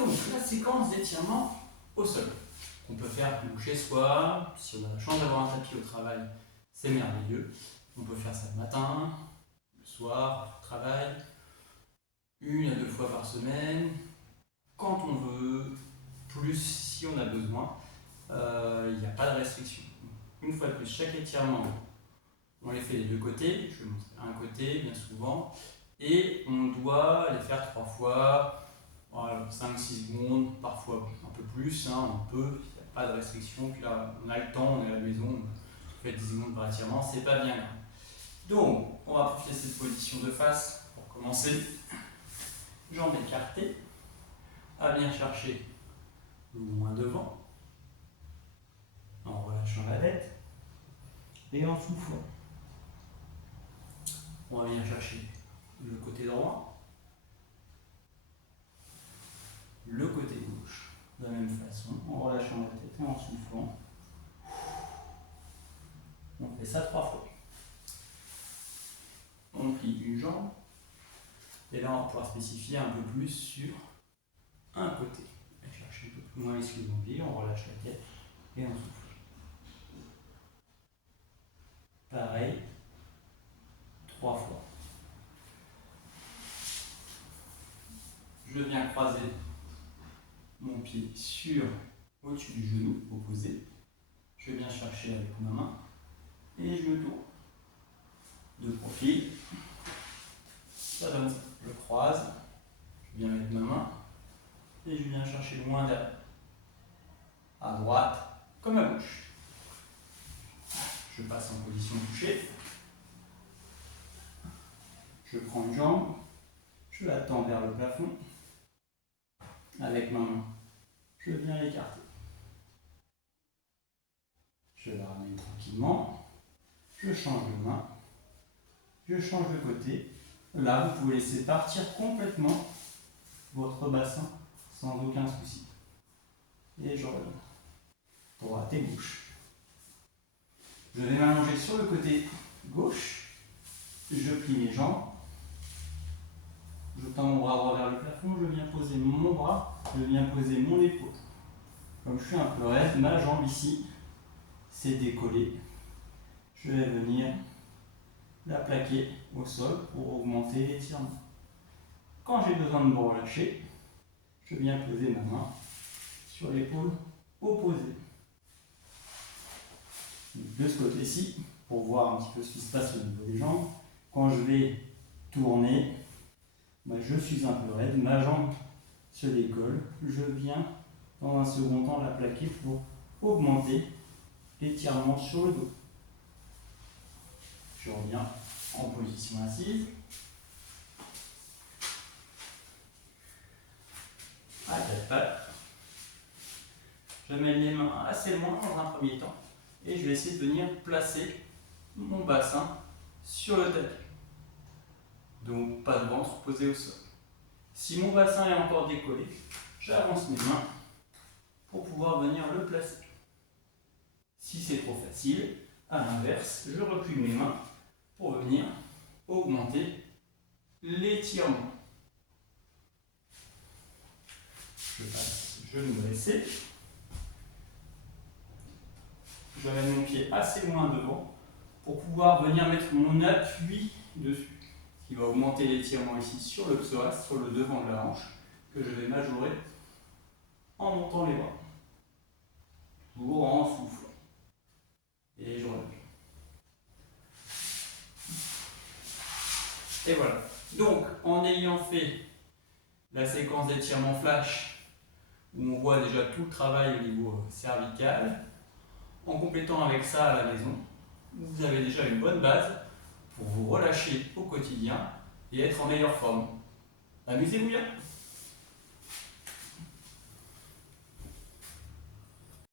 Donc, la séquence d'étirement au sol. On peut faire chez soi, si on a la chance d'avoir un tapis au travail, c'est merveilleux. On peut faire ça le matin, le soir, au travail, 1 à 2 fois par semaine, quand on veut, plus si on a besoin. Il n'y a pas de restriction. Une fois de plus, chaque étirement, on les fait des 2 côtés. Je vais montrer un côté bien souvent. Et on doit les faire 3 fois, 5-6 secondes, parfois un peu plus. On peut, il n'y a pas de restriction. Puis là, on a le temps, on est à la maison, on fait 10 secondes par étirement, c'est pas bien grave. Donc, on va profiter de cette position de face pour commencer. Jambes écartées, à venir chercher le loin devant, en relâchant la tête et en soufflant. On va venir chercher le côté droit, le côté gauche, de la même façon, en relâchant la tête et en soufflant. On fait ça 3 fois. On plie une jambe, et là on va pouvoir spécifier un peu plus sur un côté. On va chercher un peu plus loin les ischio-jambiers, on relâche la tête et on souffle. Pareil, 3 fois. Je viens croiser mon pied sur au-dessus du genou opposé. Je viens chercher avec ma main et je me tourne de profil. Ça donne ça. Je croise, je viens mettre ma main et je viens chercher loin derrière. À droite comme à gauche. Je passe en position couchée. Je prends une jambe, je la tends vers le plafond. Avec ma main, je viens l'écarter. Je la ramène tranquillement. Je change de main. Je change de côté. Là, vous pouvez laisser partir complètement votre bassin sans aucun souci. Et je reviens. Droite et gauche. Je vais m'allonger sur le côté gauche. Je plie mes jambes. Je tends mon bras droit vers le plafond. Je viens poser mon bras. Je viens poser mon épaule. Comme je suis un peu raide, ma jambe ici s'est décollée. Je vais venir la plaquer au sol pour augmenter l'étirement. Quand j'ai besoin de me relâcher, je viens poser ma main sur l'épaule opposée. De ce côté-ci, pour voir un petit peu ce qui se passe au niveau des jambes, quand je vais tourner, je suis un peu raide, ma jambe se décolle, je viens dans un second temps la plaquer pour augmenter l'étirement sur le dos. Je reviens en position assise. À 4 pattes. Je mets les mains assez loin dans un premier temps et je vais essayer de venir placer mon bassin sur le tapis. Donc pas de ventre posé au sol. Si mon bassin est encore décollé, j'avance mes mains pour pouvoir venir le placer. Si c'est trop facile, à l'inverse, je recule mes mains pour venir augmenter l'étirement. Je passe genou dressé. Je mets mon pied assez loin devant pour pouvoir venir mettre mon appui dessus. Qui va augmenter l'étirement ici sur le psoas, sur le devant de la hanche, que je vais majorer en montant les bras. Toujours en soufflant. Et je reviens. Et voilà. Donc, en ayant fait la séquence d'étirement flash, où on voit déjà tout le travail au niveau cervical, en complétant avec ça à la maison, vous avez déjà une bonne base pour vous relâcher au quotidien et être en meilleure forme. Amusez-vous bien!